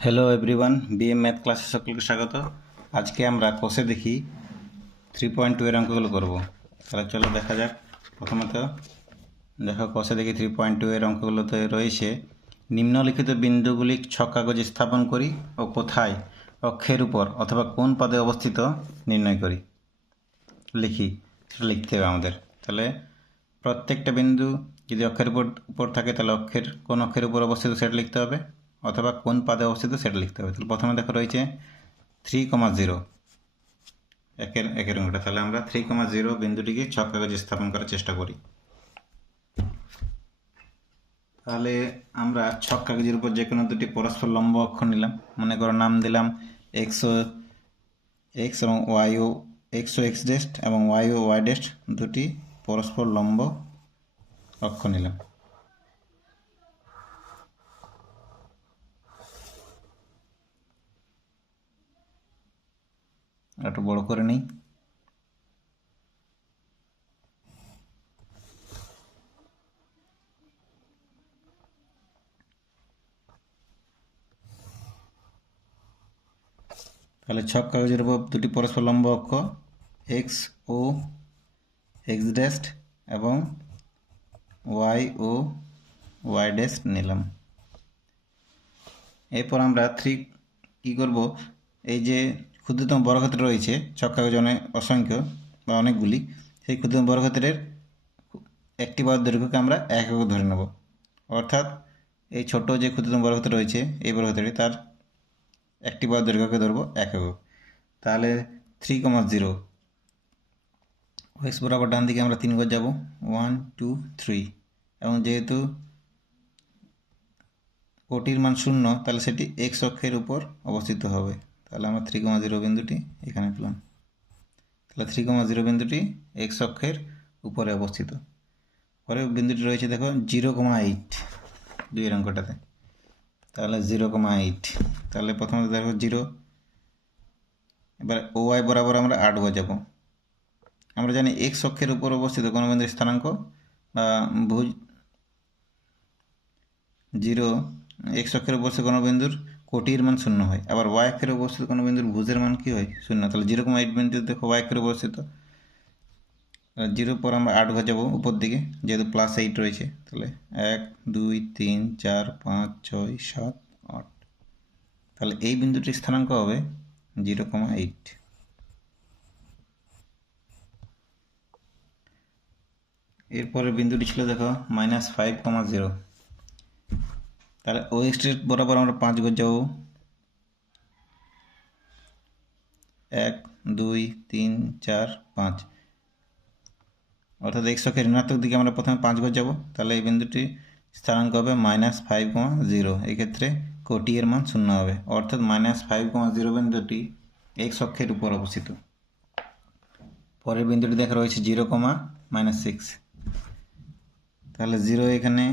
Hello everyone, BM math ক্লাসে সকলকে স্বাগত। আজকে আমরা কোষে দেখি 3.2 এর অঙ্কগুলো করব। তাহলে চলো দেখা যাক। প্রথমত দেখো, কোষে দেখি 3.2 এর অঙ্কগুলোতে রয়েছে নিম্নলিখিত বিন্দুগুলি ছক কাগজে স্থাপন করি ও কোথায় অক্ষের উপর অথবা কোন পদে অবস্থিত নির্ণয় করি। লিখি, সেটা লিখতে হবে আমাদের। তাহলে প্রত্যেকটা বিন্দু যদি অক্ষের উপর থাকে তাহলে কোন অক্ষের উপর অবস্থিত সেটা লিখতে হবে, অথবা কোন পাদে অবস্থিত সেটা লিখতে হবে। তাহলে প্রথমে দেখো রয়েছে 3,0 একের অঙ্কটা। তাহলে আমরা 3,0 বিন্দুটিকে ছক কাগজে স্থাপন করার চেষ্টা করি। তাহলে আমরা ছক কাগজের উপর যে কোনো দুটি পরস্পর লম্ব অক্ষর নিলাম। মনে করো নাম দিলাম এক্স এবং ওয়াইও, এক্স ও এক্স ডেস্ট এবং ওয়াই ও ওয়াই ডেস্ট, দুটি পরস্পর লম্ব অক্ষর নিলাম। একটু বড় করে নিই। তাহলে ছক কাগজের উপর দুটি পরস্পর লম্ব অক্ষ এক্স ও এক্স ডেস্ট এবং ওয়াই ও ওয়াই ডেস্ট নিলাম। এরপর আমরা কী করব, এই যে ক্ষুদ্রতম বর্গক্ষেত্র রয়েছে ছক কাগজে অসংখ্য বা অনেকগুলি, সেই ক্ষুদ্রতম বর্গক্ষেত্রের একটি বাহুর দৈর্ঘ্যকে আমরা 1 একক ধরে নেব। অর্থাৎ এই ছোট যে ক্ষুদ্রতম বর্গক্ষেত্র রয়েছে এই বর্গক্ষেত্রে তার একটি বাহুর দৈর্ঘ্যকে ধরবো 1 একক। তাহলে 3,0 এক্স বরাবর ডান দিকে আমরা 3 ঘর যাব, 1 2 3, এবং যেহেতু কোটির মান 0 তাহলে সেটি এক্স অক্ষের উপর অবস্থিত হবে। তাহলে আমরা 3,0 বিন্দুটি এখানে পেলাম। তাহলে 3,0 বিন্দুটি এক্স অক্ষের উপরে অবস্থিত। পরে বিন্দুটি রয়েছে দেখো 0,8 দুইয়ের অঙ্কটাতে। তাহলে 0,8, তাহলে প্রথমত দেখো 0। এবার ওয়াই বরাবর আমরা 8 বসাবো। আমরা জানি এক্স অক্ষের উপর অবস্থিত কোনো বিন্দুর স্থানাঙ্ক বা ভুজ 0, এক্স অক্ষের অবস্থিত কোনো বিন্দুর কোটির মান 0 হয়। আবার ওয়াই অক্ষের অবস্থিত কোনো বিন্দুর ভুজের মান কি হয়? 0। তাহলে 0,8 বিন্দু দেখো ওয়াই অক্ষের অবস্থিত। 0 পর আমরা 8 ঘর উপর দিকে, যেহেতু +8 রয়েছে। তাহলে 1 2 3 4 5 6 7 8। তাহলে এই বিন্দুটির স্থানাঙ্ক হবে 0,8। এরপরে বিন্দুটি ছিল দেখো -5,0। তাহলে ও এক্স বরাবর আমরা 5 ঘর যাব, 1 2 3 4 5। অর্থাৎ এক্স অক্ষের ঋণাত্মক দিকে আমরা প্রথমে 5 ঘর যাব। তাহলে এই বিন্দুটি স্থানাঙ্ক হবে -5,0। এক্ষেত্রে কোটি এর মান 0 হবে। অর্থাৎ -5,0 বিন্দুটি এক্স অক্ষের উপর অবস্থিত। পরের বিন্দুটি দেখা রয়েছে 0,-6। তাহলে 0 এখানে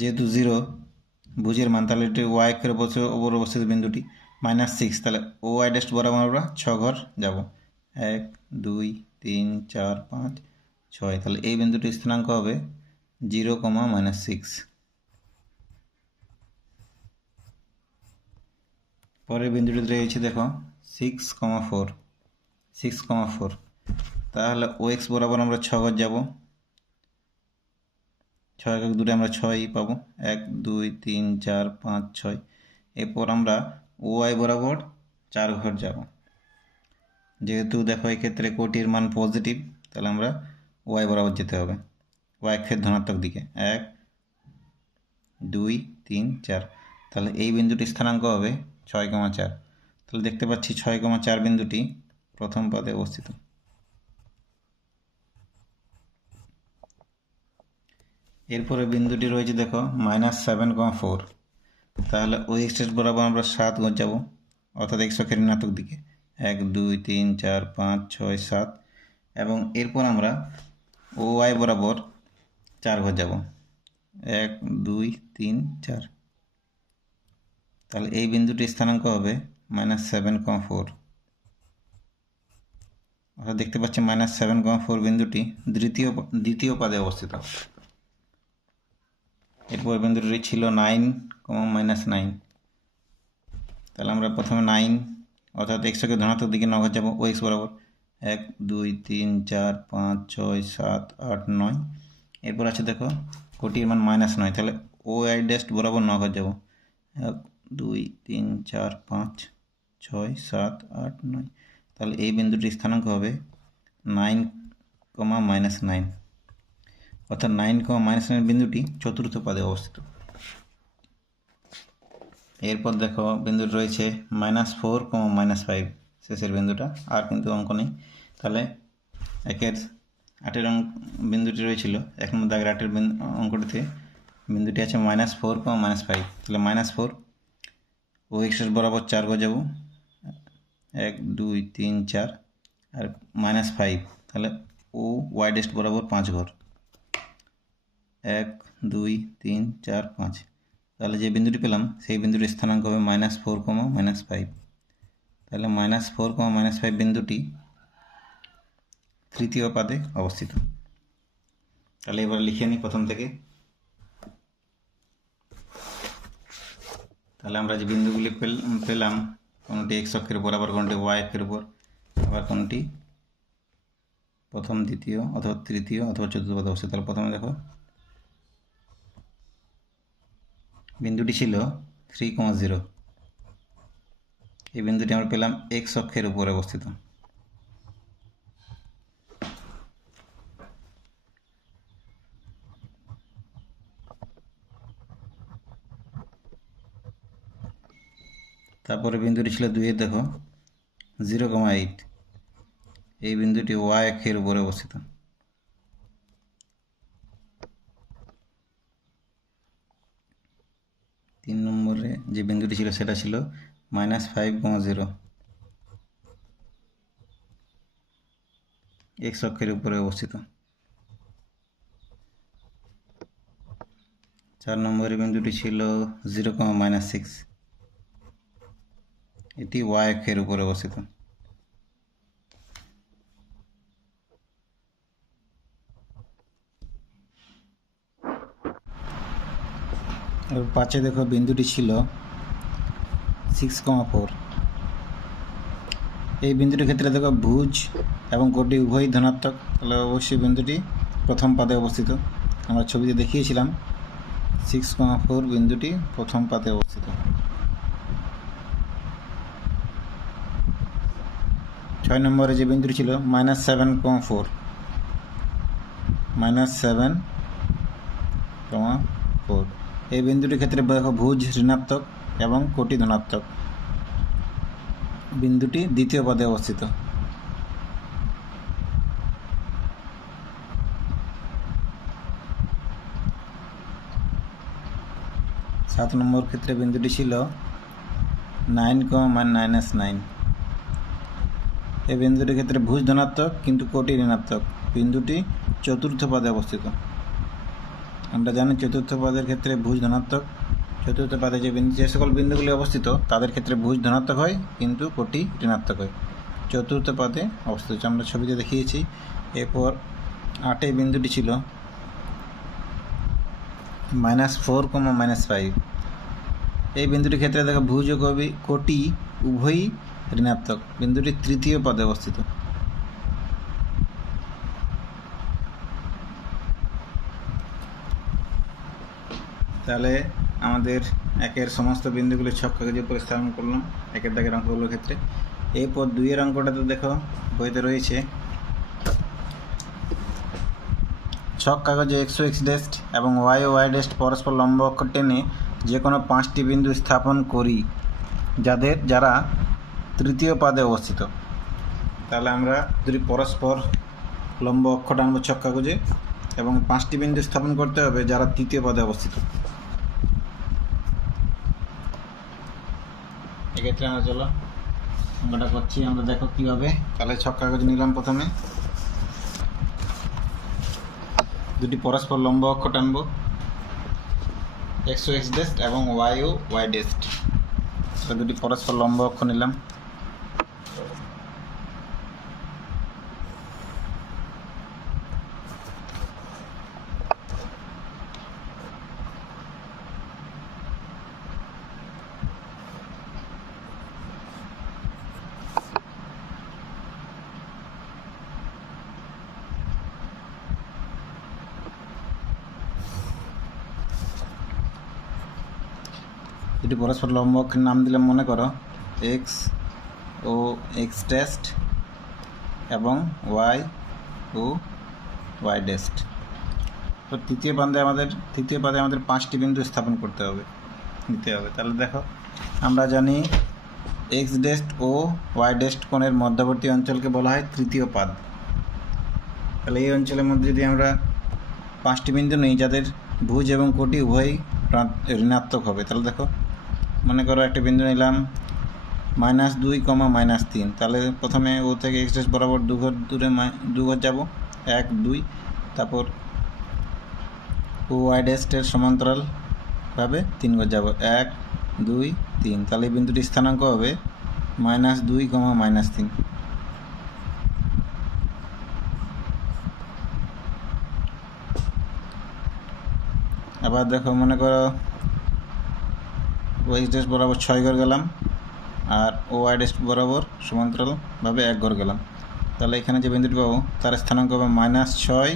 যেহেতু 0 ভুজের মান, তাহলে এটি ওয়াই অক্ষের উপর অবস্থিত বিন্দুটি -6। তাহলে ও ওয়াই ডেস্ট বরাবর আমরা 6 ঘর যাব, 1 2 3 4 5 6। তাহলে এই বিন্দুটির স্থানাঙ্ক হবে 0,-6। পরের বিন্দুটি রয়েছে দেখো 6,4। তাহলে ও এক্স বরাবর আমরা 6 ঘর যাব, 6 একক দূরে আমরা 6ই পাবো, 1 2 3 4 5 6। এরপর আমরা ওয়াই বরাবর 4 ঘর যাব। যেহেতু দেখো এক্ষেত্রে কোটির মান পজিটিভ, তাহলে আমরা ওয়াই বরাবর যেতে হবে, ওয়াই অক্ষের ধনাত্মক দিকে, 1 2 3 4। তাহলে এই বিন্দুটির স্থানাঙ্ক হবে 6,4। তাহলে দেখতে পাচ্ছি 6,4 বিন্দুটি প্রথম পদে অবস্থিত। এরপরে বিন্দুটি রয়েছে দেখো -7,4। তাহলে ওই এক্স বরাবর আমরা 7 ঘর যাব, অর্থাৎ এক্স অক্ষের ঋণাত্মক দিকে, 1 2 3 4 5 6 7। এবং এরপর আমরা ও ওয়াই বরাবর 4 ঘর যাব, 1 2 3 4। তাহলে এই বিন্দুটির স্থানাঙ্ক হবে -7,4। অর্থাৎ দেখতে পাচ্ছি -7,4 বিন্দুটি দ্বিতীয় পদে অবস্থিত। এরপর বিন্দুটি ছিল 9,2। -9। তাহলে আমরা প্রথমে 9 অর্থাৎ এক্সকে ধনাত্মক দিকে 9 ঘর যাবো ও এক্স বরাবর 1 2 3 4 5 6 7 8 9। এরপর আছে দেখো কোটির মান -9, তাহলে ও আই ড্যাশ বরাবর 9 ঘর যাবো 1 2 3 4 5 6 7 8 9। তাহলে এই বিন্দুটির স্থানাঙ্ক হবে 9, -9, অর্থাৎ 9, -9 বিন্দুটি চতুর্থ পাদে অবস্থিত। এরপর দেখো বিন্দুটি রয়েছে -4, -5, শেষের বিন্দুটা, আর কিন্তু অঙ্ক নেই। তাহলে 8-এর বিন্দুটি রয়েছিল 1 নম্বর দাগের 8-এর অঙ্কটিতে বিন্দুটি আছে -4, -5। তাহলে -4 ও এক্স বরাবর 4 ঘর যাব 1 2 3 4, আর -5 তাহলে ও ওয়াই ডেস্ট বরাবর 5 ঘর 1 2 3 4 5। তাহলে যে বিন্দুটি পেলাম সেই বিন্দুটির স্থানাঙ্ক হবে -4, -5। তাহলে -4, -5 বিন্দুটি তৃতীয় পাদে অবস্থিত। তাহলে এবার লিখে নিই প্রথম থেকে। তাহলে আমরা যে বিন্দুগুলি পেলাম, কোনটি এক্স অক্ষের উপর, আবার কোনটি ওয়াই অক্ষের উপর, আবার কোনটি প্রথম, দ্বিতীয় অথবা তৃতীয় অথবা চতুর্থ পাদে অবস্থিত। তাহলে প্রথমে দেখো বিন্দুটি ছিল 3, 0। এই বিন্দুটি আমরা পেলাম এক্স অক্ষের উপরে অবস্থিত। তারপরে বিন্দুটি ছিল 2, দেখো 0, 8। এই বিন্দুটি ওয়াই অক্ষের উপরে অবস্থিত। তিন নম্বরে যে বিন্দুটি ছিল সেটা ছিল -5, 0, এক্স অক্ষের উপরে অবস্থিত। 4 নম্বরের বিন্দুটি ছিল 0, -6। এটি ওয়াই অক্ষের উপরে অবস্থিত। এবার 5-এ দেখো বিন্দুটি ছিল 6, 4। এই বিন্দুটির ক্ষেত্রে দেখো ভুজ এবং কোটি উভয়ই ধনাত্মক, তাহলে অবশ্যই বিন্দুটি প্রথম পাদে অবস্থিত। আমরা ছবিতে দেখিয়েছিলাম 6, 4 বিন্দুটি প্রথম পাদে অবস্থিত। 6 নম্বরে যে বিন্দুটি ছিল -7, 4, -7, 4। এই বিন্দুটির ক্ষেত্রে দেখো ভুজ ঋণাত্মক এবং কোটি ধনাত্মক, বিন্দুটি দ্বিতীয় পদে অবস্থিত। 7 নম্বর ক্ষেত্রে বিন্দুটি ছিল 9, -9। এই বিন্দুটির ক্ষেত্রে ভুজ ধনাত্মক কিন্তু কোটি ঋণাত্মক, বিন্দুটি চতুর্থ পদে অবস্থিত। আমরা জানি চতুর্থ পদের ক্ষেত্রে ভুজ ধনাত্মক, চতুর্থ পদে যে সকল বিন্দুগুলি অবস্থিত তাদের ক্ষেত্রে ভুজ ধনাত্মক হয় কিন্তু কোটি ঋণাত্মক হয়। চতুর্থ পদে অবস্থিত আমরা ছবিতে দেখিয়েছি। এরপর 8-এ বিন্দুটি ছিল -4, -5। এই বিন্দুটির ক্ষেত্রে দেখো ভুজ ও কোটি উভয়ই ঋণাত্মক, বিন্দুটি তৃতীয় পদে অবস্থিত। তাহলে আমাদের 1-এর সমস্ত বিন্দুগুলি ছক কাগজে উপস্থাপন করলাম 1-এর দাগের অঙ্কগুলোর ক্ষেত্রে। এরপর 2-এর অঙ্কটাতে দেখো বইতে রয়েছে ছক কাগজে এক্স ও এক্স ডেস্ট এবং ওয়াই ও ওয়াই ডেস্ট পরস্পর লম্ব অক্ষর টেনে যে কোনো 5টি বিন্দু স্থাপন করি যারা তৃতীয় পাদে অবস্থিত। তাহলে আমরা যদি পরস্পর লম্ব অক্ষর টানবো ছক কাগজে এবং 5টি বিন্দু স্থাপন করতে হবে যারা তৃতীয় পদে অবস্থিত। এক্ষেত্রে আমরা চলো অঙ্কটা করছি, আমরা দেখো কীভাবে। তাহলে ছক কাগজ নিলাম, প্রথমে দুটি পরস্পর লম্ব অক্ষর টানবো এক্স ও এক্স ডেস্ট এবং ওয়াই ও ওয়াই ডেস্ট। দুটি পরস্পর লম্ব অক্ষর নিলাম। দুটি পরস্পর লম্ব অক্ষের নাম দিলাম, মনে করো এক্স ও এক্স ড্যাস্ট এবং ওয়াই ও ওয়াই ড্যাস্ট। তো তৃতীয় পদে আমাদের 5টি বিন্দু স্থাপন নিতে হবে। তাহলে দেখো, আমরা জানি এক্স ড্যাস্ট ও ওয়াই ড্যাস্ট কোণের মধ্যবর্তী অঞ্চলকে বলা হয় তৃতীয় পাদ। তাহলে এই অঞ্চলের মধ্যে যদি আমরা 5টি বিন্দু নিই যাদের ভুজ এবং কোটি উভয়ই ঋণাত্মক হবে, তাহলে দেখো, মনে করো একটা বিন্দু নিলাম -2, -3। তাহলে প্রথমে ও থেকে এক্স ড্যাশ বরাবর 2 ঘর দূরে 2 ঘর যাব, 1 2, তারপর ও ওয়াই ড্যাশের সমান্তরালভাবে 3 ঘর যাব, 1 2 3। তাহলে এই বিন্দুটির স্থানাঙ্ক হবে -2, -3। আবার দেখো, মনে করো ও এক্স ড্যাশ বরাবর 6 ঘর গেলাম আর ও ওয়াই ড্যাশ বরাবর সমান্তরালভাবে 1 ঘর গেলাম। তাহলে এখানে যে বিন্দুটি পাবো তার স্থানাঙ্ক হবে -6,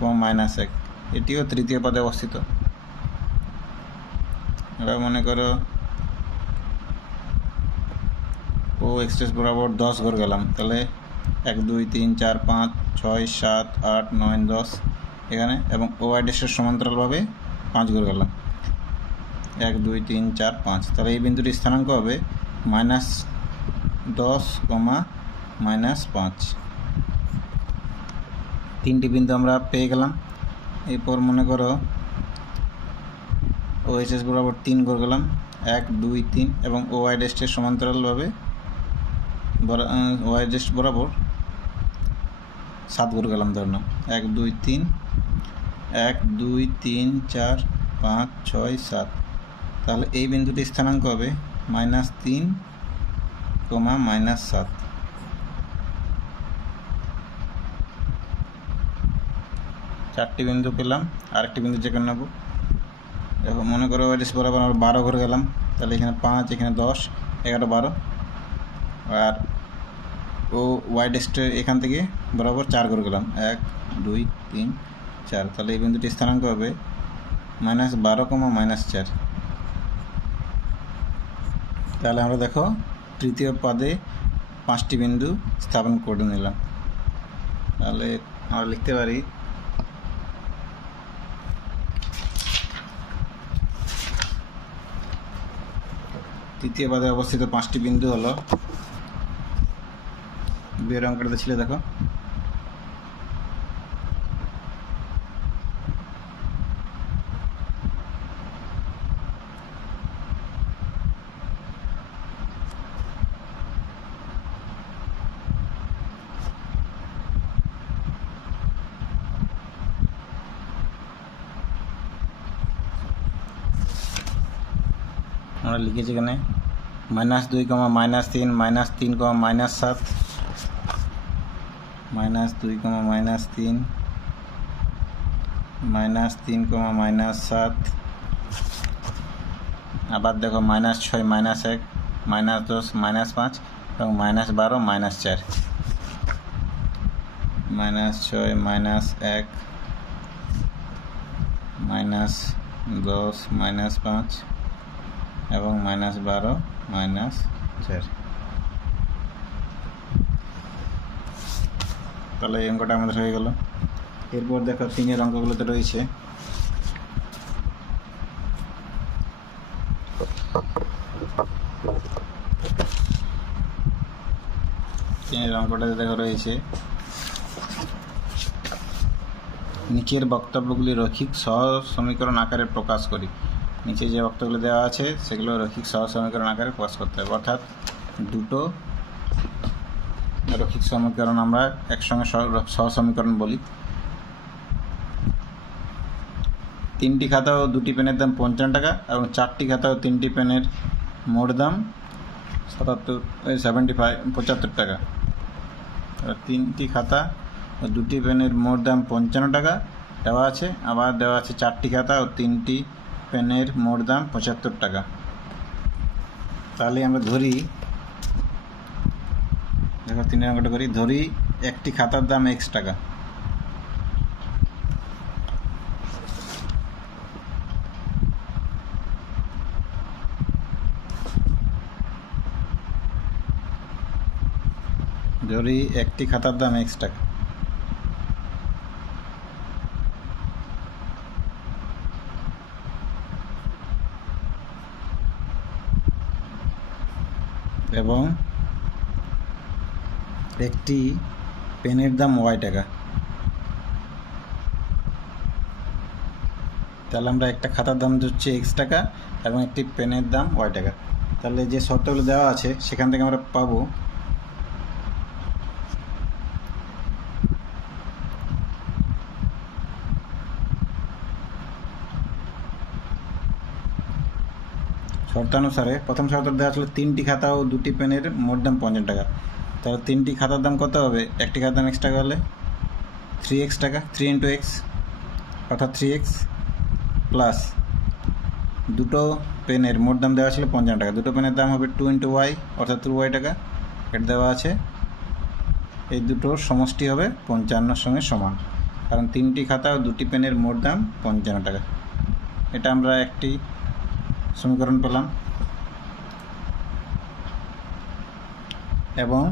-1। এটিও তৃতীয় পদে অবস্থিত। এবার মনে করো ও এক্স ড্যাশ বরাবর 10 ঘর গেলাম, তাহলে 1 2 3 4 5 6 7 8 9 10 এখানে, এবং ও ওয়াই ড্যাশের সমান্তরালভাবে 5 ঘর গেলাম, 1 2 3 4 5। তাহলে এই বিন্দুটির স্থানাঙ্ক হবে -10, -5। 3টি বিন্দু আমরা পেয়ে গেলাম। এরপর মনে করো ও এইচ এস বরাবর 3 ঘর গেলাম, 1 2 3, এবং ও ওয়াই ড্যাশের সমান্তরালভাবে ওয়াই ড্যাশ বরাবর 7 ঘর গেলাম, ধরলাম 1 2 3, 1 2 3 4 5 6 7। তাহলে এই বিন্দুটির স্থানাঙ্ক হবে -3, -7। চারটি বিন্দু পেলাম। আরেকটি বিন্দু যেখানে নেব, দেখো, মনে করো ওয়াই ড্যাশ বরাবর আমরা 12 ঘর গেলাম, তাহলে এখানে 5, এখানে 10 11 12, আর ও ওয়াই ড্যাশটা এখান থেকে বরাবর 4 ঘর গেলাম, 1 2 3 4। তাহলে এই বিন্দুটির স্থানাঙ্ক হবে -12, -4। তাহলে আমরা দেখো তৃতীয় পদে 5টি বিন্দু স্থাপন করে নিলাম। তাহলে আমরা লিখতে পারি তৃতীয় পদে অবস্থিত 5টি বিন্দু হলো, বিয়ের অঙ্কটাতে ছিল, দেখো, আমরা লিখেছি এখানে -2, -3, -3, -7, -2, -3, -3, -7। আবার দেখো -6, -1, -10, -5 এবং -12, -4। -6, -1, -10, -5 এবং -12, -4। তাহলে এই অঙ্কটা আমাদের হয়ে গেল। এরপর দেখো 3-এর অঙ্কগুলোতে রয়েছে, নিচের বক্তব্যগুলি রৈখিক সহ সমীকরণ আকারে প্রকাশ করি। নিচে যে বক্তব্যগুলো দেওয়া আছে সেগুলো রৈখিক সহ সমীকরণ আকারে প্রকাশ করতে হবে, অর্থাৎ দুটো রৈখিক সমীকরণ আমরা একসঙ্গে সহ সমীকরণ বলি। 3টি খাতা ও 2টি পেনের দাম 55 টাকা এবং 4টি খাতা ও 3টি পেনের মোট দাম 75 টাকা। 3টি খাতা ও 2টি পেনের মোট দাম 55 টাকা দেওয়া আছে, আবার দেওয়া আছে 4টি খাতা ও 3টি পেনের মোট দাম 75 টাকা। তাহলে আমরা ধরি, দেখো 3 অঙ্কটা করি, ধরি একটি খাতার দাম x টাকা, ধরি একটি খাতার দাম x টাকা, এবং একটি পেনের দাম y টাকা। তাহলে আমরা একটা খাতার দাম হচ্ছে x টাকা এবং একটি পেনের দাম y টাকা। তাহলে যে শর্তগুলো দেওয়া আছে সেখান থেকে আমরা পাবো শর্তানুসারে প্রথম শর্ত দেওয়া ছিল 3টি খাতা ও 2টি পেনের মোট দাম 50 টাকা। তাহলে 3টি খাতার দাম কত হবে? একটি খাতার দাম x টাকা হলে 3x টাকা, 3 × x অর্থাৎ 3x, প্লাস দুটো পেনের মোট দাম দেওয়া ছিল 55 টাকা। দুটো পেনের দাম হবে 2 × y অর্থাৎ 2y টাকা। এটা দেওয়া আছে, এই দুটোর সমষ্টি হবে 55 সঙ্গে সমান, কারণ 3টি খাতা ও 2টি পেনের মোট দাম 55 টাকা। এটা আমরা একটি সমীকরণ পেলাম। এবং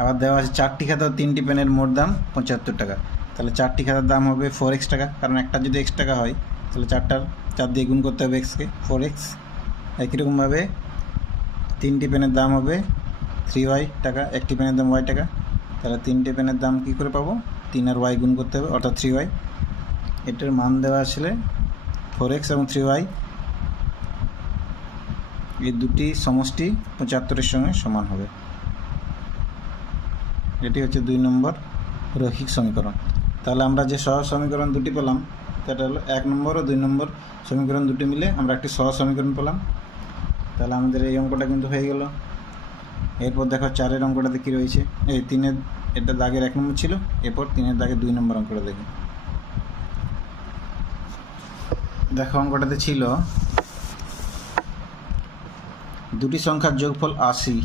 আবার দেওয়া আছে 4টি খাতা ও 3টি পেনের মোট দাম 75 টাকা। তাহলে 4টি খাতার দাম হবে 4x টাকা, কারণ একটা যদি x টাকা হয় তাহলে 4 দিয়ে গুণ করতে হবে xকে, 4x। একই রকমভাবে 3টি পেনের দাম হবে 3y টাকা, একটি পেনের দাম y টাকা। তাহলে 3টে পেনের দাম কী করে পাবো? 3 আর y গুণ করতে হবে অর্থাৎ 3y। এটার মান দেওয়া আসলে 4x এবং 3y, এই দুটি সমষ্টি 75-এর সঙ্গে সমান হবে। এটি হচ্ছে 2 নম্বর রৈখিক সমীকরণ। তাহলে আমরা যে সহজ সমীকরণ দুটি পেলাম সেটা হলো 1 নম্বর ও 2 নম্বর সমীকরণ দুটি মিলে আমরা একটি সহজ সমীকরণ পেলাম। তাহলে আমাদের এই অঙ্কটা কিন্তু হয়ে গেল। এরপর দেখো 4-এর অঙ্কটাতে কী রয়েছে। এই 3-এর, এটা দাগের 1 নম্বর ছিল, এরপর 3-এর দাগের 2 নম্বর অঙ্কটা দেখি। দেখো অঙ্কটাতে ছিল দুটি সংখ্যার যোগফল 80।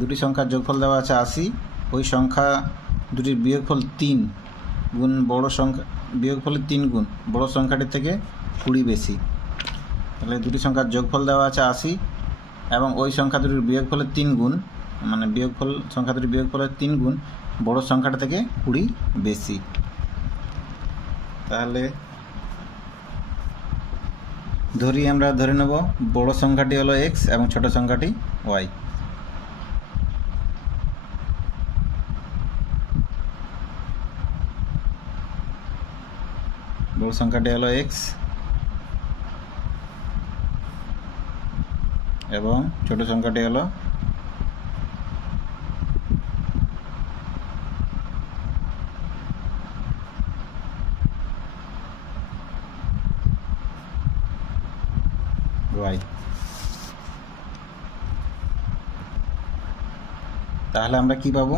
দুটি সংখ্যার যোগফল দেওয়া আছে 80, ওই সংখ্যা দুটির বিয়োগফল 3 গুণ বড় সংখ্যা, বিয়োগফলের 3 গুণ বড় সংখ্যাটির থেকে 20 বেশি। তাহলে দুটি সংখ্যার যোগফল দেওয়া আছে 80 এবং ওই সংখ্যা দুটির বিয়োগফলের 3 গুণ, মানে বিয়োগফল সংখ্যা দুটির বিয়োগফলের 3 গুণ বড় সংখ্যাটা থেকে 20 বেশি। তাহলে আমরা ধরে নেব বড় সংখ্যাটি হলো x এবং ছোট সংখ্যাটি y। বড় সংখ্যাটি হলো x এবং ছোট সংখ্যাটি হলো y। তাহলে আমরা কি পাবো?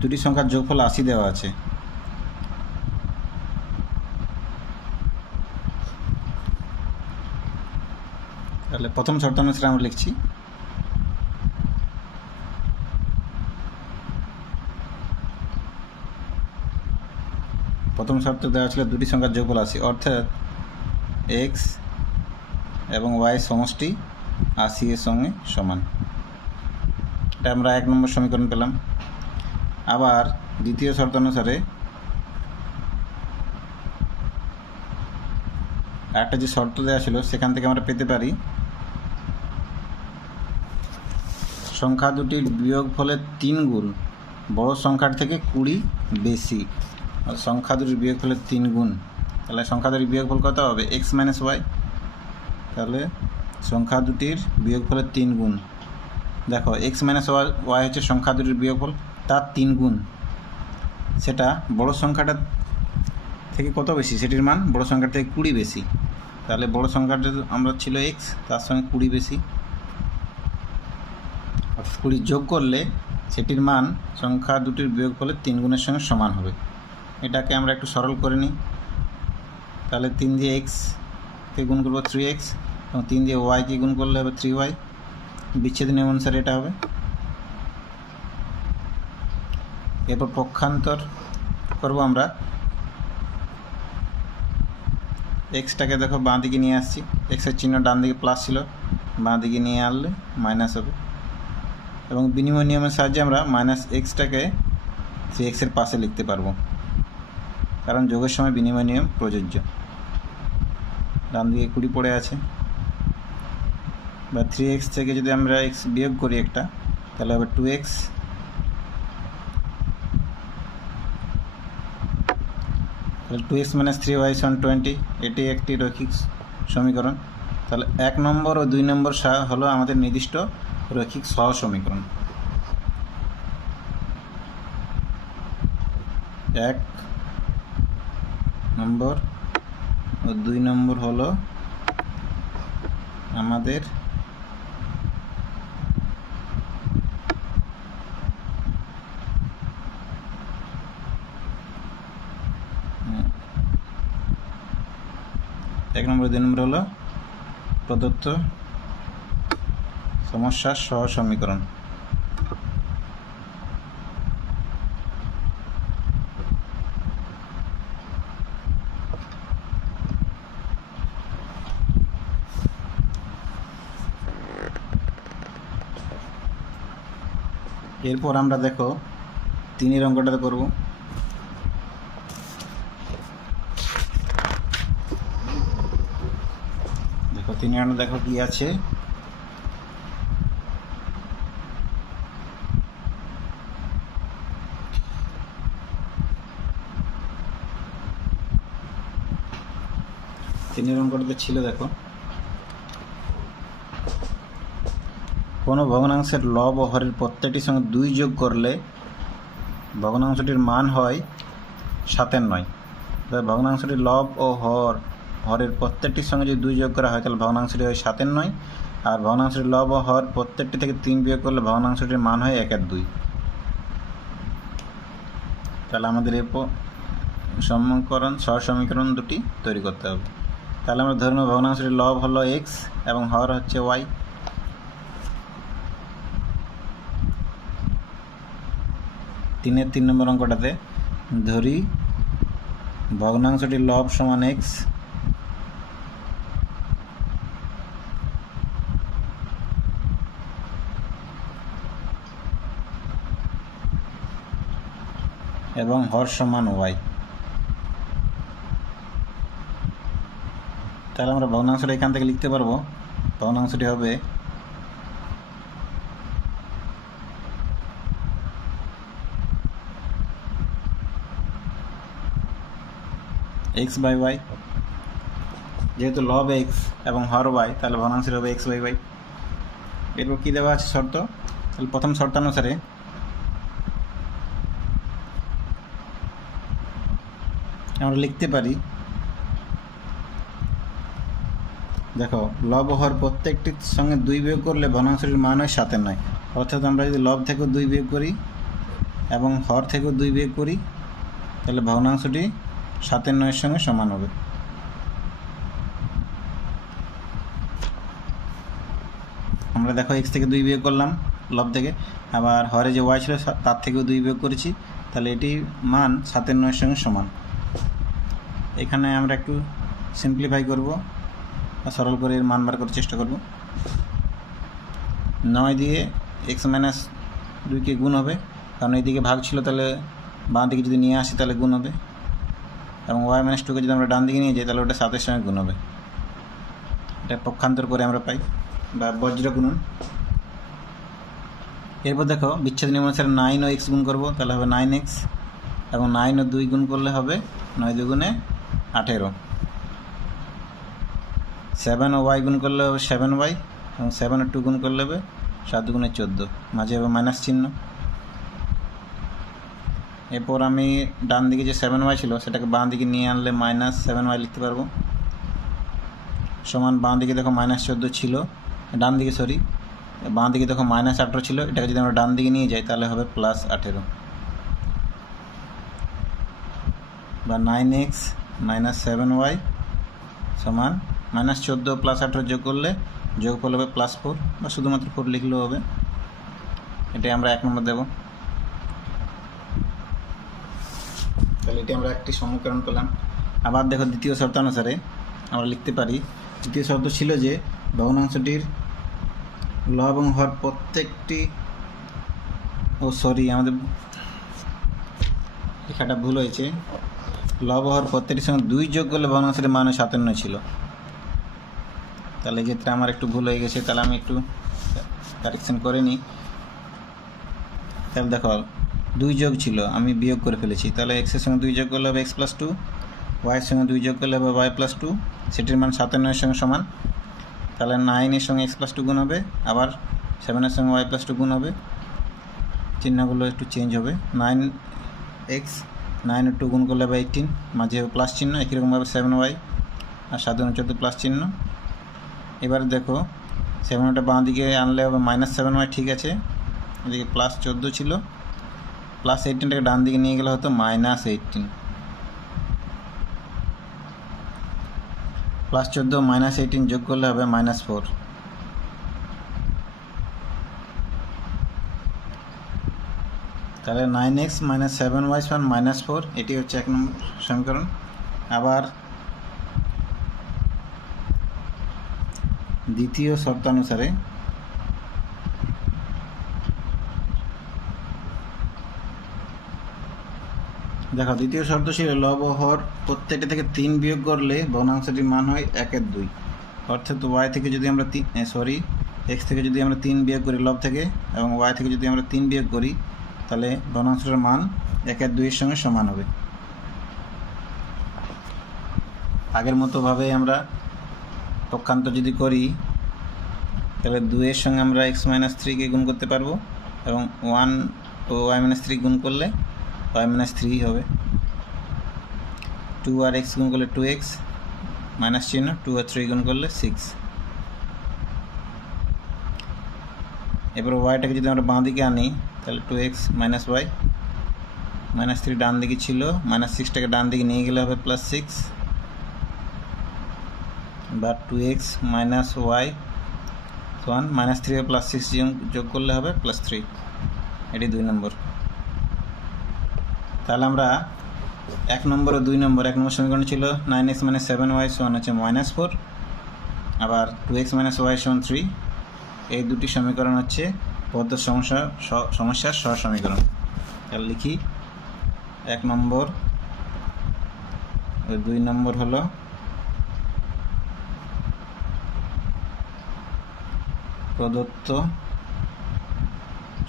দুটি সংখ্যার যোগফল 80 দেওয়া আছে। তাহলে প্রথম শর্তানুসারে আমরা লিখছি প্রথম শর্ত দেওয়া ছিল দুটি সংখ্যার যোগফল 80, অর্থাৎ x এবং y সমষ্টি 80 এর সঙ্গে সমান। এটা আমরা 1 নম্বর সমীকরণ পেলাম। আবার দ্বিতীয় শর্তানুসারে একটা যে শর্ত দেওয়া ছিল সেখান থেকে আমরা পেতে পারি সংখ্যা দুটির বিয়োগফলের 3 গুণ বড় সংখ্যার থেকে 20 বেশি। সংখ্যা দুটির বিয়োগফলের 3 গুণ, তাহলে সংখ্যা দুটির বিয়োগফল কত হবে? x - y। তাহলে সংখ্যা দুটির বিয়োগফলের 3 গুণ, দেখো x - y হচ্ছে সংখ্যা দুটির বিয়োগফল, তার 3 গুণ, সেটা বড় সংখ্যাটা থেকে কত বেশি? সেটির মান বড় সংখ্যার থেকে 20 বেশি। তাহলে বড় সংখ্যাটা আমরা ছিল x, তার সঙ্গে 20 বেশি, অর্থাৎ 20 যোগ করলে সেটির মান সংখ্যা দুটির বিয়োগফলের 3 গুণের সঙ্গে সমান হবে। এটাকে আমরা একটু সরল করে নিই। তাহলে 3 দিয়ে x-কে গুণ করবো 3x এবং 3 দিয়ে y-কে গুণ করলে হবে 3y। বিচ্ছেদ নিয়ম অনুসারে এটা হবে। এরপর পক্ষান্তর করব আমরা। এক্সটাকে দেখো বাঁ দিকে নিয়ে আসছি, এক্সের চিহ্ন ডান দিকে প্লাস ছিল, বাঁ দিকে নিয়ে আনলে মাইনাস হবে। এবং বিনিময় নিয়মের সাহায্যে আমরা মাইনাস এক্সটাকে 3x এর পাশে লিখতে পারবো, কারণ যোগের সময় বিনিময় নিয়ম প্রযোজ্য। ডান দিকে 20 পড়ে আছে, বা 3x থেকে যদি আমরা x বিয়োগ করি একটা, তাহলে হবে 2x, তাহলে 2x - 3y = 20। এটি একটি রৈখিক সমীকরণ। তাহলে 1 নম্বর ও 2 নম্বর হলো আমাদের নির্দিষ্ট রৈখিক সহ সমীকরণ। 1 নম্বর ও 2 নম্বর হলো আমাদের এক নম্বর 2 নম্বর হলো প্রদত্ত সমস্যার সহ সমীকরণ। এরপর আমরা দেখো 3 অঙ্কটাতে করব। দেখো 3 অঙ্ক দেখো কি আছে। তিনের অঙ্কটাতে ছিল দেখো, কোনো ভগ্নাংশের লব ও হরের প্রত্যেকটির সঙ্গে 2 যোগ করলে ভগ্নাংশটির মান হয় 7-এর 9। ভগ্নাংশটির লব ও হরের প্রত্যেকটির সঙ্গে যদি 2 যোগ করা হয় তাহলে ভগ্নাংশটি হয় 7-এর 9, আর ভগ্নাংশটির লব ও হর প্রত্যেকটি থেকে 3 বিয়োগ করলে ভগ্নাংশটির মান হয় 1-এর 2। তাহলে আমাদের এই সহ সমীকরণ দুটি তৈরি করতে হবে। তাহলে আমরা ধরে নেব ভগ্নাংশটির লব হলো x এবং হর হচ্ছে y। 3 নম্বর অঙ্কটাতে ধরি ভগ্নাংশটির লব সমান x এবং হর সমান y। তাহলে আমরা ভগ্নাংশটা এখান থেকে লিখতে পারবো। ভগ্নাংশটি হবে x/y, যেহেতু লব x এবং হর y, তাহলে ভগ্নাংশটি হবে x/y। এরপর কী দেওয়া আছে শর্ত? তাহলে প্রথম শর্তানুসারে আমরা লিখতে পারি, দেখো লব ও হর প্রত্যেকটির সঙ্গে 2 বিয়োগ করলে ভগ্নাংশটির মান হয় 7-এর 9। অর্থাৎ আমরা যদি লব থেকেও 2 বিয়োগ করি এবং হর থেকেও 2 বিয়োগ করি তাহলে ভগ্নাংশটি 7-এর 9-এর সঙ্গে সমান হবে। আমরা দেখো x থেকে 2 বিয়োগ করলাম লব থেকে, আবার হরে যে y ছিল তার থেকেও 2 বিয়োগ করেছি, তাহলে এটি মান 7-এর 9-এর সঙ্গে সমান। এখানে আমরা একটু সিম্পলিফাই করব, সরল করে এর মান বার করার চেষ্টা করব। 9 দিয়ে x - 2কে গুণ হবে, কারণ এইদিকে ভাগ ছিল, তাহলে বাঁ দিকে যদি নিয়ে আসি তাহলে গুণ হবে, এবং y - 2কে যদি আমরা ডান দিকে নিয়ে যাই তাহলে ওটা 7-এর সঙ্গে গুণ হবে। এটা পক্ষান্তর করে আমরা পাই, বা বজ্র গুণন। এরপর দেখো বিচ্ছেদ নিয়ম অনুসারে 9 ও x গুণ করব, তাহলে হবে 9x, এবং 9 ও 2 গুণ করলে হবে 9 × 2 = 18। 7 ও y গুণ করলে হবে 7y, এবং 7 ও 2 গুণ করলে হবে 7 × 2 = 14, মাঝে হবে মাইনাস চিহ্ন। এরপর আমি ডান দিকে যে 7y ছিল সেটাকে বাঁ দিকে নিয়ে আনলে -7y লিখতে পারবো, সমান বাঁ দিকে দেখো -14 ছিল, ডান দিকে বাঁ দিকে দেখো -18 ছিল, এটাকে যদি আমরা ডান দিকে নিয়ে যাই তাহলে হবে +18, বা 9x - 7y সমান -14 + 18 যোগ করলে যোগফল হবে +4, বা শুধুমাত্র 4 লিখলেও হবে। এটাই আমরা 1 নম্বর দেব। তাহলে এটি আমরা একটি সমীকরণ পেলাম। আবার দেখো দ্বিতীয় শর্তানুসারে আমরা লিখতে পারি, দ্বিতীয় শর্ত ছিল যে ভগ্নাংশটির লব এবং হর প্রত্যেকটি ও সরি, আমাদের লেখাটা ভুল হয়েছে। লব হওয়ার প্রত্যেকটির সঙ্গে 2 যোগ করলে ভগ্নাংশের মান 57 ছিল। তাহলে এক্ষেত্রে আমার একটু ভুল হয়ে গেছে, তাহলে আমি একটু কারেকশন করে নিই। তাহলে দেখো 2 যোগ ছিল, আমি বিয়োগ করে ফেলেছি। তাহলে এক্সের সঙ্গে 2 যোগ করলে হবে x + 2, ওয়াইয়ের সঙ্গে 2 যোগ করলে হবে y + 2, সেটির মান 57 এর সঙ্গে সমান। তাহলে 9 এর সঙ্গে x + 2 গুণ হবে, আবার 7 এর সঙ্গে y + 2 গুণ হবে, চিহ্নগুলো একটু চেঞ্জ হবে। 9x 9 আর 2 গুণ করলে হবে 18, মাঝে হবে প্লাস চিহ্ন, একই রকমভাবে 7y আর 7 × 14 প্লাস চিহ্ন। এবার দেখো 7টা বাঁ দিকে আনলে হবে -7y, ঠিক আছে। এদিকে +14 ছিল, +18টাকে ডান দিকে নিয়ে গেলে হতো -18, +14 -18 যোগ করলে হবে -4। তাহলে 9x - 7y = -4, এটি হচ্ছে 1 নম্বর সমীকরণ। আবার দ্বিতীয় শর্তানুসারে দেখো, দ্বিতীয় শর্ত ছিল লব ও হর প্রত্যেকটা থেকে 3 বিয়োগ করলে ভগ্নাংশটির মান হয় 1/2। অর্থাৎ y থেকে যদি আমরা x থেকে যদি আমরা 3 বিয়োগ করি লব থেকে, এবং y থেকে যদি আমরা 3 বিয়োগ করি, তাহলে ভগ্নাংশটির মান 1/2 এর সঙ্গে সমান হবে। আগের মতোভাবে আমরা পক্ষান্তর যদি করি, তাহলে 2 এর সঙ্গে আমরা x - 3 কে গুণ করতে পারবো, এবং 1 ও y - 3 গুণ করলে y - 3 হবে। 2 আর x গুণ করলে 2x, মাইনাস চিহ্ন, 2 আর 3 গুণ করলে 6। এবার ওয়াইটাকে যদি আমরা বাঁ দিকে আনি, তাহলে 2x - y, -3 ডান দিকে ছিল, -6টাকে ডান দিকে নিয়ে গেলে হবে +6, বা 2x - y সমান -3 ও +6 যোগ করলে হবে +3। এটি 2 নম্বর। তাহলে আমরা 1 নম্বর ও 2 নম্বর, 1 নম্বর সমীকরণ ছিল 9x - 7y সমান হচ্ছে -4, আবার 2x - y সমান 3। এই দুটি সমীকরণ হচ্ছে পদ্য সমস্যার সহসমীকরণ। তাহলে লিখি 1 নম্বর ও 2 নম্বর হলো প্রদত্ত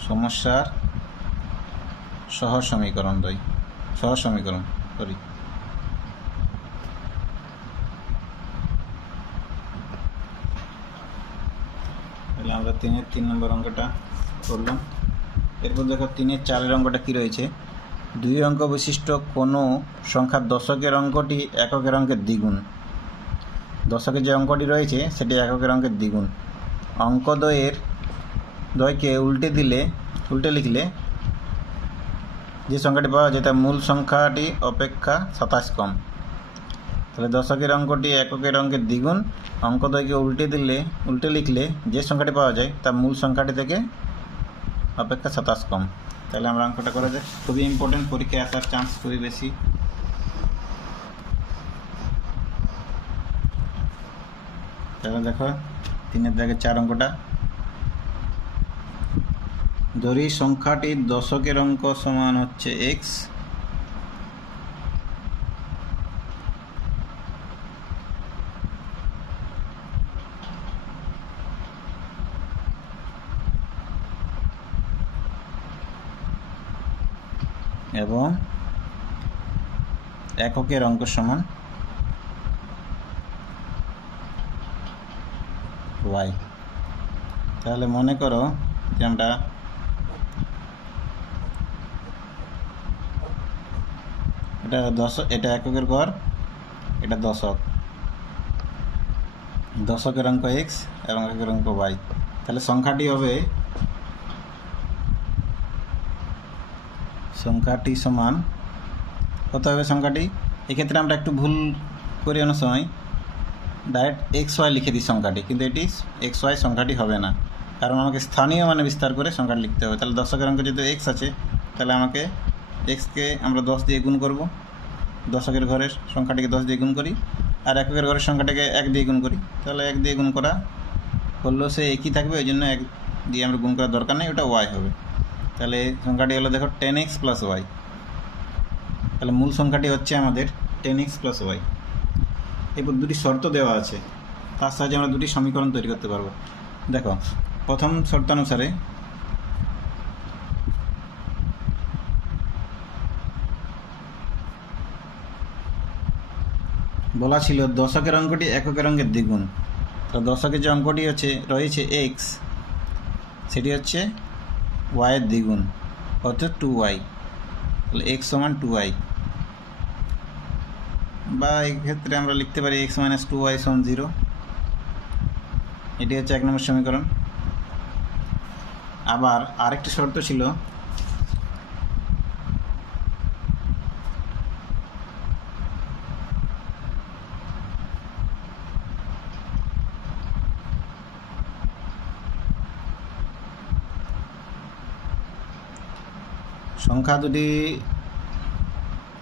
সমস্যার সহসমীকরণ। তাহলে আমরা 3-এর 3 নম্বর অঙ্কটা করলাম। এরপর দেখো 3-এর 4-এর অঙ্কটা কী রয়েছে। 2 অঙ্ক বিশিষ্ট কোনো সংখ্যার দশকের অঙ্কটি এককের অঙ্কের দ্বিগুণ। দশকের যে অঙ্কটি রয়েছে সেটি এককের অঙ্কের দ্বিগুণ। অঙ্ক দ্বয়কে উল্টে লিখলে যে সংখ্যাটি পাওয়া যায় তার মূল সংখ্যাটি অপেক্ষা 27 কম। তাহলে দশকের অঙ্কটি এককের অঙ্কের দ্বিগুণ, অঙ্কদ্বয়কে উল্টে লিখলে যে সংখ্যাটি পাওয়া যায় তার মূল সংখ্যাটি থেকে অপেক্ষা 27 কম। তাহলে আমরা অঙ্কটা করা যায়, খুবই ইম্পর্টেন্ট, পরীক্ষায় আসার চান্স খুবই বেশি। তাহলে দেখো 3-এর দাগে 4 অঙ্কটা। ধরি সংখ্যাটির দশকের অঙ্ক সমান হচ্ছে x, এবং এককের অঙ্ক সমান y। তাহলে মনে করো যে আমরা এটা এককের ঘর, এটা দশকের অঙ্ক x এবং একের অঙ্ক y। তাহলে সংখ্যাটি সমান কত হবে সংখ্যাটি। এক্ষেত্রে আমরা একটু ভুল করি, অনেক সময় ডাইরেক্ট xy লিখে দিই সংখ্যাটি, কিন্তু এটি xy সংখ্যাটি হবে না, কারণ আমাকে স্থানীয় মানে বিস্তার করে সংখ্যাটি লিখতে হবে। তাহলে দশকের অঙ্ক যেহেতু x আছে, তাহলে আমাকে xকে আমরা 10 দিয়ে গুণ করব, দশকের ঘরের সংখ্যাটিকে 10 দিয়ে গুণ করি, আর এককের ঘরের সংখ্যাটাকে 1 দিয়ে গুণ করি। তাহলে 1 দিয়ে গুণ করলেও সে একই থাকবে, ওই জন্য 1 দিয়ে আমরা গুণ করার দরকার নেই, ওটা y হবে। তাহলে সংখ্যাটি হলো দেখো 10x প্লাস ওয়াই। তাহলে মূল সংখ্যাটি হচ্ছে আমাদের 10x প্লাস ওয়াই। এরপর দুটি শর্ত দেওয়া আছে, তার সাহায্যে আমরা দুটি সমীকরণ তৈরি করতে পারবো। দেখো প্রথম শর্তানুসারে বলা ছিল দশকের অঙ্কটি এককের অঙ্কের দ্বিগুণ। তো দশকের যে অঙ্কটি রয়েছে এক্স, সেটি হচ্ছে ওয়াইয়ের দ্বিগুণ, অর্থাৎ 2y। তাহলে এক্স সমান 2y, বা এক্ষেত্রে আমরা লিখতে পারি এক্স মাইনাস 2y সমান 0। এটি হচ্ছে 1 নম্বর সমীকরণ। আবার আরেকটি শর্ত ছিল,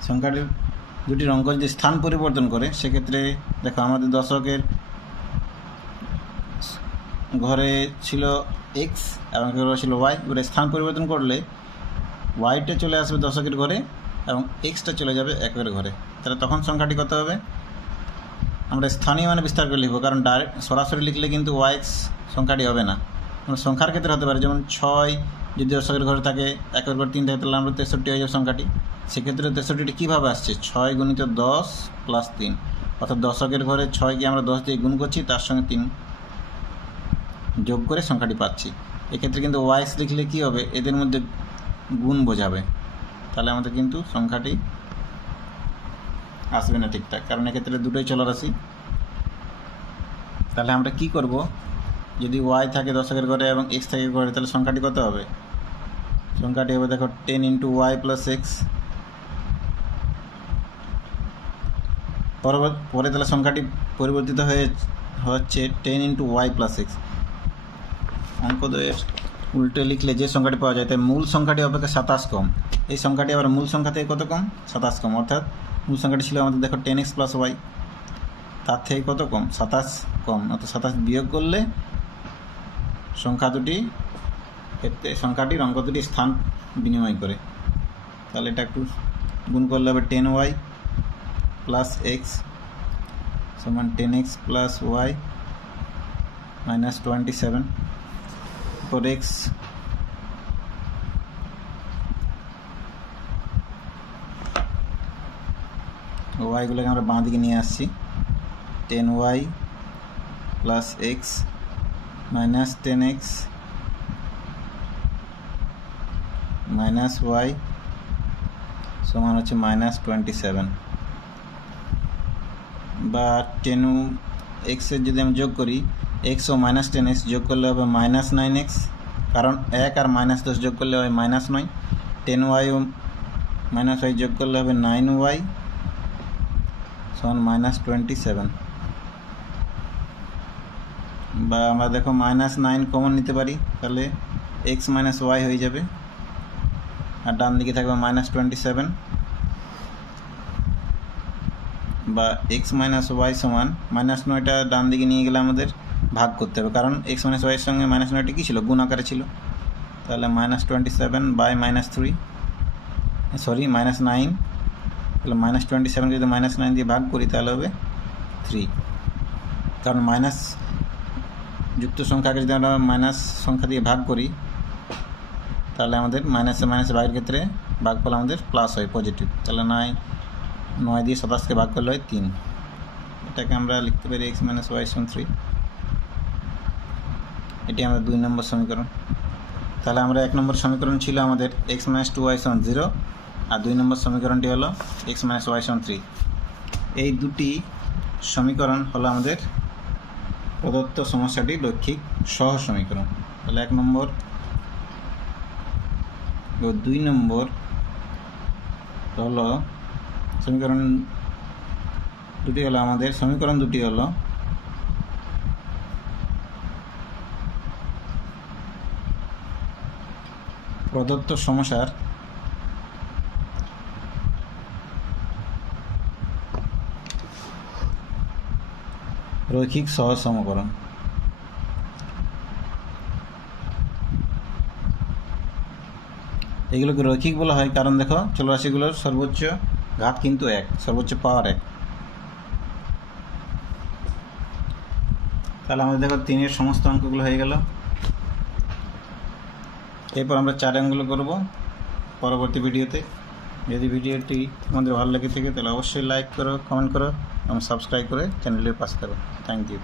সংখ্যাটির দুটির অঙ্ক যদি স্থান পরিবর্তন করে, সেক্ষেত্রে দেখো আমাদের দশকের ঘরে ছিল এক্স এবং ঘরে ছিল ওয়াই। এবারে স্থান পরিবর্তন করলে ওয়াইটা চলে আসবে দশকের ঘরে এবং এক্সটা চলে যাবে একের ঘরে। তাহলে তখন সংখ্যাটি কত হবে? আমরা স্থানীয় মানে বিস্তার করে লিখব, কারণ ডাইরেক্ট সরাসরি লিখলে কিন্তু ওয়াইক্স সংখ্যাটি হবে না। আমরা সংখ্যার ক্ষেত্রে হতে পারে, যেমন 6 যদি দশকের ঘরে থাকে, একের ঘর 3 থাকে, তাহলে আমরা 63 হয়ে যাবে সংখ্যাটি। সেক্ষেত্রে 63টি কীভাবে আসছে? 6 গুণিত 10 প্লাস 3, অর্থাৎ দশকের ঘরে 6কে আমরা 10 দিয়ে গুণ করছি, তার সঙ্গে 3 যোগ করে সংখ্যাটি পাচ্ছি। এক্ষেত্রে কিন্তু ওয়াইক্স লিখলে কী হবে? এদের মধ্যে গুণ বোঝাবে, তাহলে আমাদের কিন্তু সংখ্যাটি আসবে না ঠিকঠাক, কারণ এক্ষেত্রে দুটোই চলরাশি। তাহলে আমরা কি করব? যদি ওয়াই থাকে দশকের ঘরে এবং এক্স থাকে ঘরে, তাহলে সংখ্যাটি কত হবে? সংখ্যাটি হবে দেখো 10 ইন্টু ওয়াই প্লাস এক্স। পরে তাহলে সংখ্যাটি পরিবর্তিত হচ্ছে 10 ইন্টু ওয়াই প্লাস এক্স। অঙ্ক দুয়ের উল্টে লিখলে যে সংখ্যাটি পাওয়া যায়, তাই মূল সংখ্যাটি অপেক্ষা 27 কম। এই সংখ্যাটি আবার মূল সংখ্যা থেকে কত কম? 27 কম। অর্থাৎ মূল সংখ্যাটি ছিল আমাদের দেখো 10x প্লাস ওয়াই, তার থেকে কত কম? 27 কম। অর্থাৎ 27 বিয়োগ করলে সংখ্যাটির অঙ্ক দুটি স্থান বিনিময় করে। তাহলে এটা একটু গুণ করলে হবে 10y প্লাস এক্স সমান 10x plus Y minus 27 for X. ওয়াইগুলোকে আমরা বাঁ দিকে নিয়ে আসছি, 10y plus X minus 10x minus Y সমান হচ্ছে মাইনাস 27, বা 10x যদি আমি যোগ করি, x ও মাইনাস 10x যোগ করলে হবে মাইনাস 9x, কারণ 1 আর মাইনাস 10 যোগ করলে হবে মাইনাস 9। 10y ও মাইনাস y যোগ করলে হবে 9y সমান মাইনাস 27, বা আমরা দেখো মাইনাস 9 কমন নিতে পারি, তাহলে x মাইনাস ওয়াই হয়ে যাবে, আর ডান দিকে থাকবে মাইনাস 27, বা x মাইনাস ওয়াই সমান মাইনাস 9টা ডান দিকে নিয়ে গেলে আমাদের ভাগ করতে হবে, কারণ x মাইনাস ওয়াইয়ের সঙ্গে মাইনাস 9টি কী ছিল? গুণ আকারে ছিল। তাহলে minus 27 by minus 3, sorry minus 9, তাহলে মাইনাস 27 যদি মাইনাস 9 দিয়ে ভাগ করি তাহলে হবে 3, কারণ মাইনাস যুক্ত সংখ্যাকে যদি আমরা মাইনাস সংখ্যা দিয়ে ভাগ করি, তাহলে আমাদের মাইনাসে মাইনাসে ভাগের ক্ষেত্রে ভাগফল আমাদের প্লাস হয়, পজিটিভ। তাহলে 9 দিয়ে 27কে ভাগ করলে হয় 3। এটাকে আমরা লিখতে পারি x মাইনাস ওয়াই সমান 3। এটি আমাদের 2 নম্বর সমীকরণ। তাহলে আমরা 1 নম্বর সমীকরণ ছিল আমাদের x মাইনাস 2y সমান 0, আর 2 নম্বর সমীকরণটি হলো x মাইনাস ওয়াই সমান 3। এই দুটি সমীকরণ হলো আমাদের প্রদত্ত সমস্যাটির রৈখিক সহজ সমীকরণ। তাহলে 1 নম্বর ও 2 নম্বর হলো সমীকরণ দুটি হলো আমাদের সমীকরণ দুটি হলো প্রদত্ত সমস্যার রৈখিক সহজ সমীকরণ। এগুলোকে রৈখিক বলা হয়, কারণ দেখো চলরাশিগুলোর সর্বোচ্চ ঘাত কিন্তু 1, সর্বোচ্চ পাওয়ার 1। তাহলে আমাদের দেখো 3-এর সমস্ত অঙ্কগুলো হয়ে গেল। এরপর আমরা 4 অঙ্কগুলো করব পরবর্তী ভিডিওতে। যদি ভিডিওটি তোমাদের ভালো লেগে থাকে তাহলে অবশ্যই লাইক করো, কমেন্ট করো এবং সাবস্ক্রাইব করে চ্যানেলের পাশে থাকো। Thank you.